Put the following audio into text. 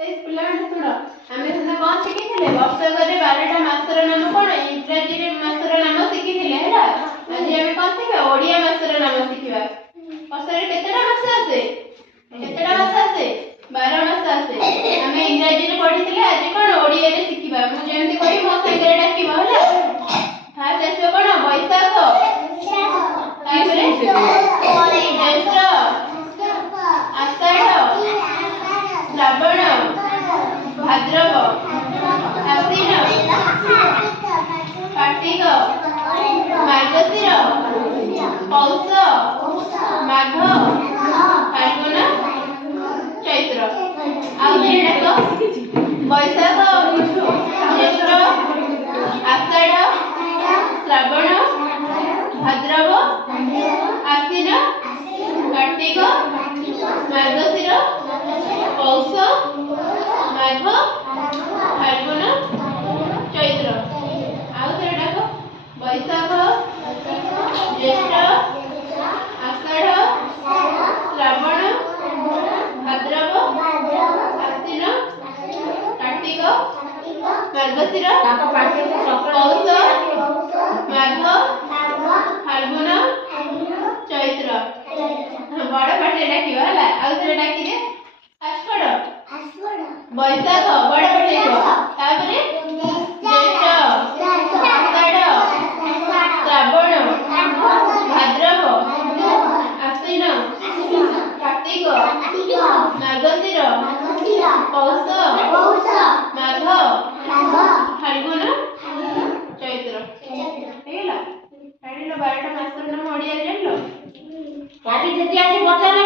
ए पिलाने सुनो आमे सुना कौन शिखिथिले वर्षकरे 12टा मासर नाम कोन इंग्रजी रे मासर नाम शिखिथिले हेला आज आमे कौन शिखिबा ओडिया मासर नाम शिखिबा वर्षरे केतेटा मास आसे 12 मास आसे आमे इंग्रजी रे पढिथिले आज कोन ओडिया रे शिखिबा मु जेमति कहि मो संगे डाकिबा हेला फास्ट आसे कोन बैसाख तापरे ज्येष्ठ आषाढ़ श्रावण भाद्रव आश्विन कार्तिक मार्गशीर पौष माघ फाल्गुन चैत्र बैसाख ज्येष्ठ आषाढ़ श्रावण भाद्रव आश्विन कार्तिक मार्गशीर पौष माघ फाल्गुन चैत्र बैसाख ज्येष्ठ आषाढ़ श्रावण भाद्रव आश्विन कार्तिक मार्गशीर पौष माघ फाल्गुन चैत्र बड़ पाटे डाकिबा हला आउ थरे डाकी दे आषाढ़ बैसाख बड़ पाटे तापरे ज्येष्ठ आषाढ़ श्रावण भाद्रव आश्विन कार्तिक मार्गशीर पौष माघ फाल्गुन चैत्र हेला 12टा मासर नाम ओडिया जानलो काटी जति आसी पचारे